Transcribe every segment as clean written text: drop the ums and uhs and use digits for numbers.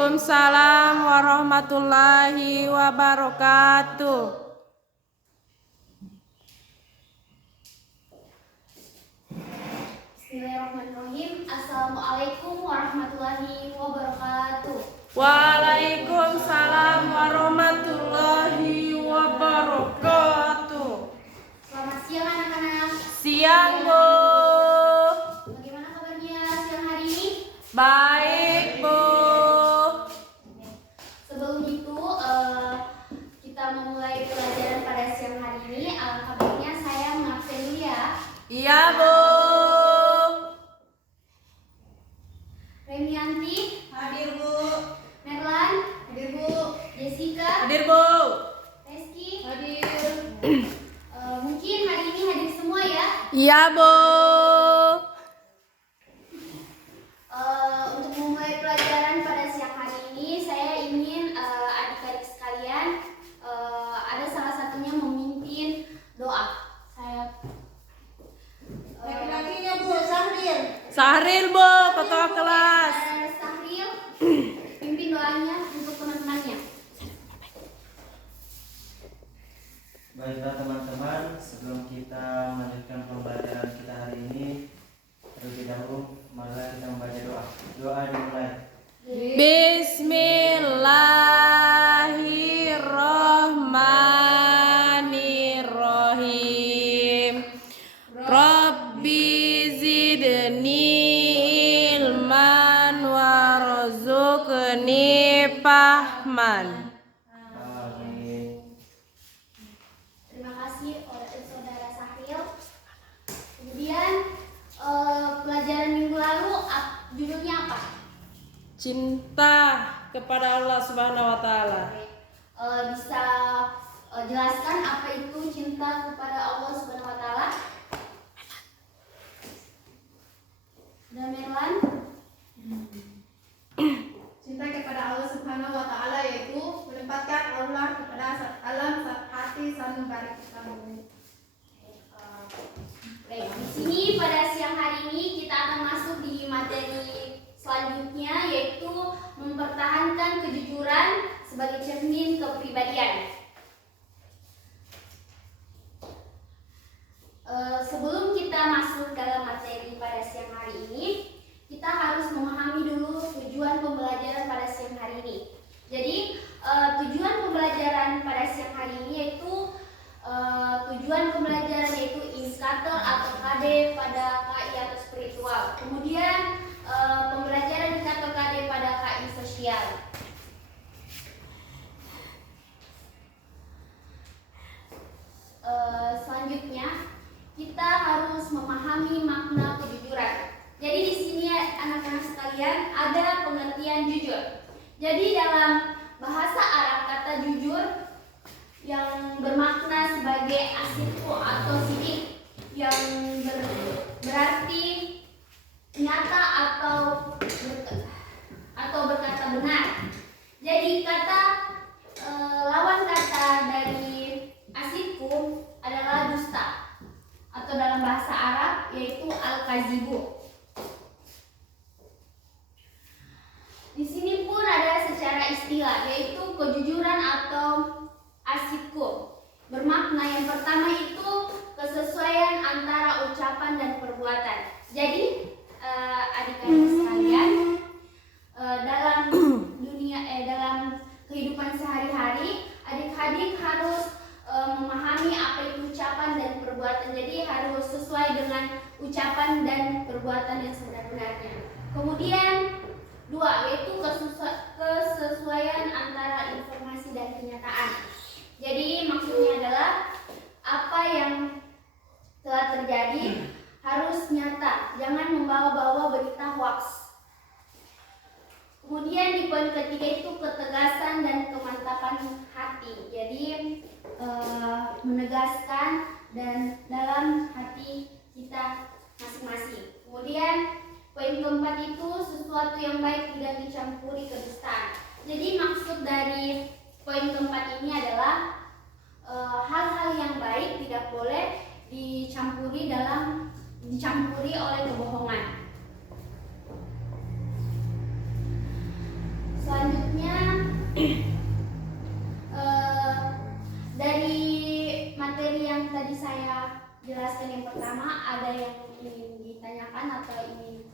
Waalaikumsalam warahmatullahi wabarakatuh. Bismillahirrahmanirrahim. Assalamualaikum warahmatullahi wabarakatuh. Waalaikumsalam warahmatullahi wabarakatuh. Selamat siang anak-anak. Siang, Bu. Bagaimana kabarnya siang hari ini? Baik, Bu. Sebelum itu kita memulai pelajaran pada siang hari ini. Alangkah baiknya saya mengabsen dulu ya. Iya, Bu. Remianti, Hadir, Bu. Merlan, Hadir, Bu. Jessica, Hadir, Bu. Reski. Hadir. Mungkin hari ini hadir semua ya. Iya, Bu. Untuk memulai pelajaran pada siang hari ini, saya ingin adik-adik sekalian ada salah satunya memimpin doa. Saya Laki-lakinya, Bu, Sahril. Sahril, Bu, ketua kelas. Sahril, pimpin doanya untuk teman-temannya. Baiklah teman-teman, sebelum kita melanjutkan pembelajaran kita hari ini, terlebih dahulu marilah kita membaca doa. Doa dimulai. Bismillahirrahmanirrahim. Rabbi zidni ilman warzuqni fahman. Amin. Terima kasih saudara Sahril. Kemudian pelajaran minggu lalu judulnya apa? Cinta kepada Allah Subhanahu wa taala. Bisa jelaskan apa itu cinta kepada Allah Subhanahu wa taala? Dan Merlan? Cinta kepada Allah Subhanahu wa taala yaitu menempatkan Allah kepada alam hati sanubari kita. Baik, di sini pada siang hari ini kita akan masuk di materi selanjutnya, yaitu mempertahankan kejujuran sebagai cermin kepribadian. Sebelum kita masuk dalam materi pada siang hari ini, kita harus memahami dulu tujuan pembelajaran pada siang hari ini. Jadi tujuan pembelajaran pada siang hari ini yaitu tujuan pembelajaran yaitu indikator atau KD pada KI atau spiritual. Kemudian pembelajaran indikator KD pada KI sosial. Selanjutnya kita harus memahami makna kejujuran. Jadi di sini anak-anak sekalian ada pengertian jujur. Jadi dalam bahasa Arab kata jujur yang bermakna sebagai asidku atau sidik yang berarti nyata atau berkata benar. Jadi kata lawan kata dari asidku adalah dusta atau dalam bahasa Arab yaitu al-kazibu. Di sini pun ada secara istilah yaitu kejujuran atau asidku. Bermakna yang pertama itu kesesuaian antara ucapan dan perbuatan. Jadi adik-adik sekalian, dalam dalam kehidupan sehari-hari, adik-adik harus memahami apa itu ucapan dan perbuatan. Jadi harus sesuai dengan ucapan dan perbuatan yang sebenar-benarnya. Kemudian dua, yaitu kesesuaian antara informasi dan kenyataan. Jadi maksudnya adalah apa yang telah terjadi harus nyata, jangan membawa-bawa berita hoax. Kemudian di poin ketiga itu ketegasan dan kemantapan hati. Jadi menegaskan dan dalam hati kita masing-masing. Kemudian poin keempat itu sesuatu yang baik tidak dicampuri kedustaan. Jadi maksud dari poin keempat ini adalah hal-hal yang baik tidak boleh dicampuri oleh kebohongan. Selanjutnya jelaskan yang pertama, ada yang ingin ditanyakan atau ingin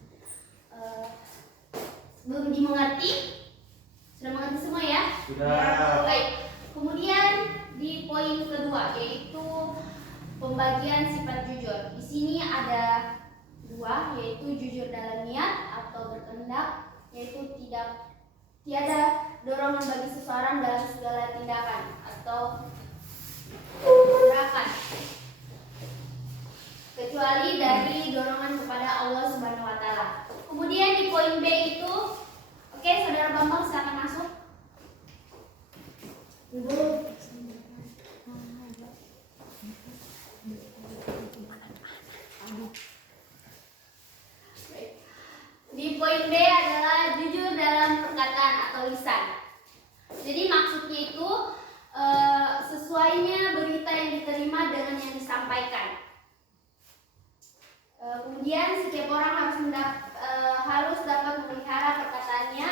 belum dimengerti? Sudah mengerti semua ya? Sudah. Baik. Kemudian di poin kedua yaitu pembagian sifat jujur. Di sini ada dua, yaitu jujur dalam niat atau berkehendak, yaitu tiada dorongan bagi seseorang dalam segala tindakan atau gerakan kecuali dari dorongan kepada Allah Subhanahu wa taala. Kemudian di poin B itu, oke, Saudara Bambang silakan masuk. Di poin B adalah jujur dalam perkataan atau lisan. Jadi maksudnya itu sesuainya berita yang diterima dengan yang disampaikan. Kemudian setiap orang harus dapat memelihara perkataannya.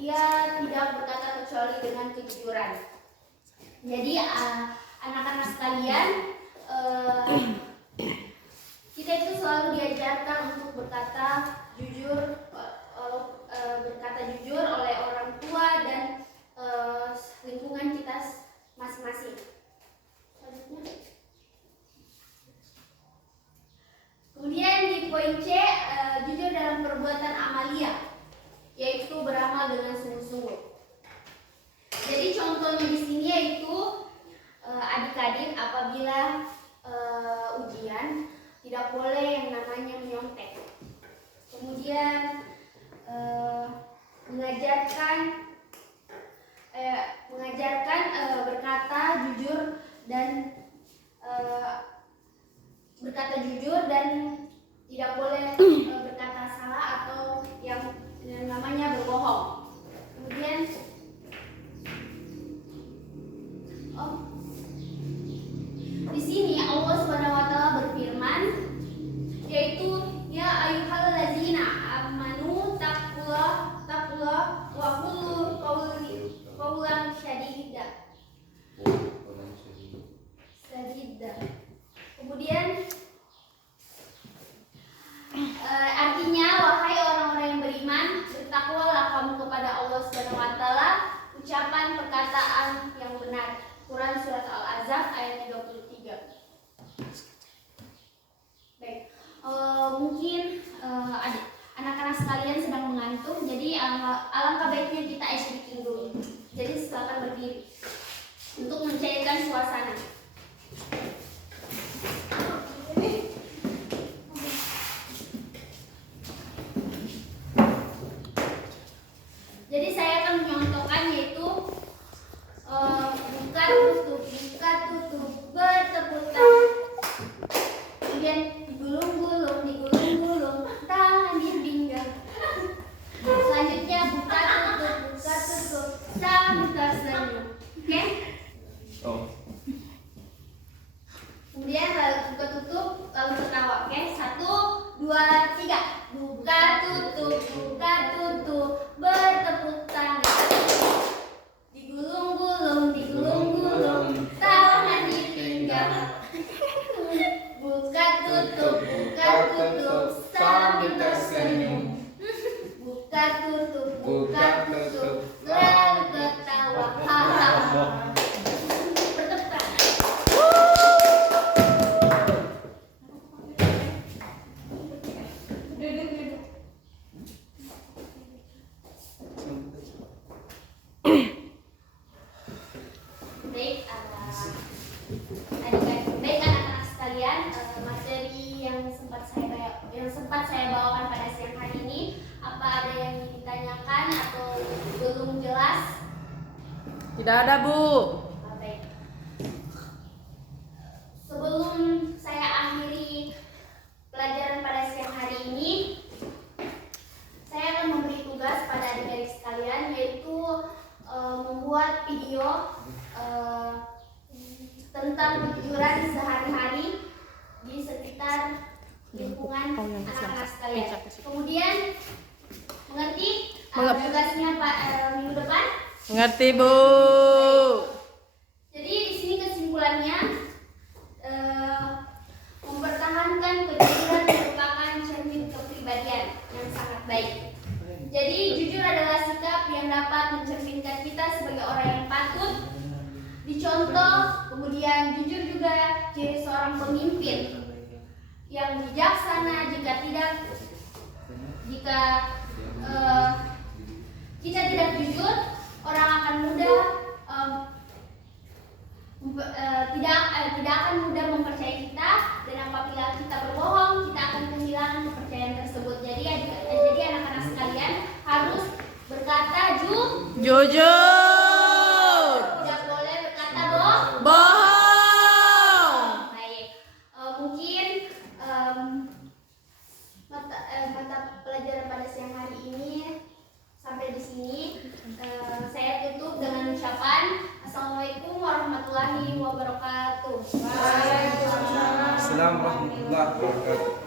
Ia tidak berkata kecuali dengan kejujuran. Jadi anak-anak sekalian, kita itu selalu diajarkan untuk berkata jujur oleh orang tua dan lingkungan kita masing-masing. Selanjutnya. Kemudian di poin C, jujur dalam perbuatan amalia, yaitu beramal dengan sungguh-sungguh. Jadi contohnya di sini yaitu adik-adik apabila ujian tidak boleh yang namanya menyontek. Kemudian mengajarkan berkata jujur dan tidak boleh berkata salah atau yang namanya berbohong. Kemudian di sini Allah Subhanahu wa taala berfirman, yaitu ya ayyuhallazina amanu taqullah wa qulu qawlan sadida. Kemudian artinya, wahai orang-orang yang beriman, bertakwalah kamu kepada Allah Subhanahu wa taala, ucapan perkataan yang benar. Quran surat Al-Ahzab ayat 33. Baik. Mungkin anak-anak sekalian sedang mengantuk, jadi alangkah baiknya kita icebreaking dulu. Jadi silakan berdiri untuk mencairkan suasana. Jadi saya akan menyontohkan yaitu buka tutup bertepuk tangan. Kemudian digulung-gulung tangan dipinggang. Selanjutnya buka tutup sambil tersenyum. Oke? Kemudian buka tutup lalu tertawa. Oke? 1, 2, 3. Buka tutup bertepuk tangan. Digulung-gulung tangan dipinggang. Buka tutup sambil tersenyum. Buka tutup lalu tertawa. Bertepuk tangan. Baik anak-anak sekalian, materi yang sempat saya bawakan pada siang hari ini, apa ada yang ditanyakan atau belum jelas? Tidak ada, Bu. Baik. Sebelum saya akhiri pelajaran pada siang hari ini, saya akan memberi tugas pada adik-adik sekalian, yaitu membuat video tentang kejujuran sehari-hari di sekitar lingkungan anak-anak sekalian. Kemudian mengerti tugasnya Pak minggu depan? Mengerti, Bu. Jadi di sini kesimpulannya baik. Jadi jujur adalah sikap yang dapat mencerminkan kita sebagai orang yang patut dicontoh. Kemudian jujur juga ciri seorang pemimpin yang bijaksana. Jika kita tidak jujur, orang akan mudah tidak akan mudah mempercayai kita, dan apabila kita berbohong, kita akan kehilangan kepercayaan tersebut. Jadi anak-anak sekalian harus berkata Jujur. tidak boleh berkata Bohong. baik. Mungkin mata pelajaran pada siang hari ini sampai di sini. Saya tutup dengan ucapan Assalamualaikum warahmatullahi wabarakatuh. Assalamualaikum warahmatullahi wabarakatuh.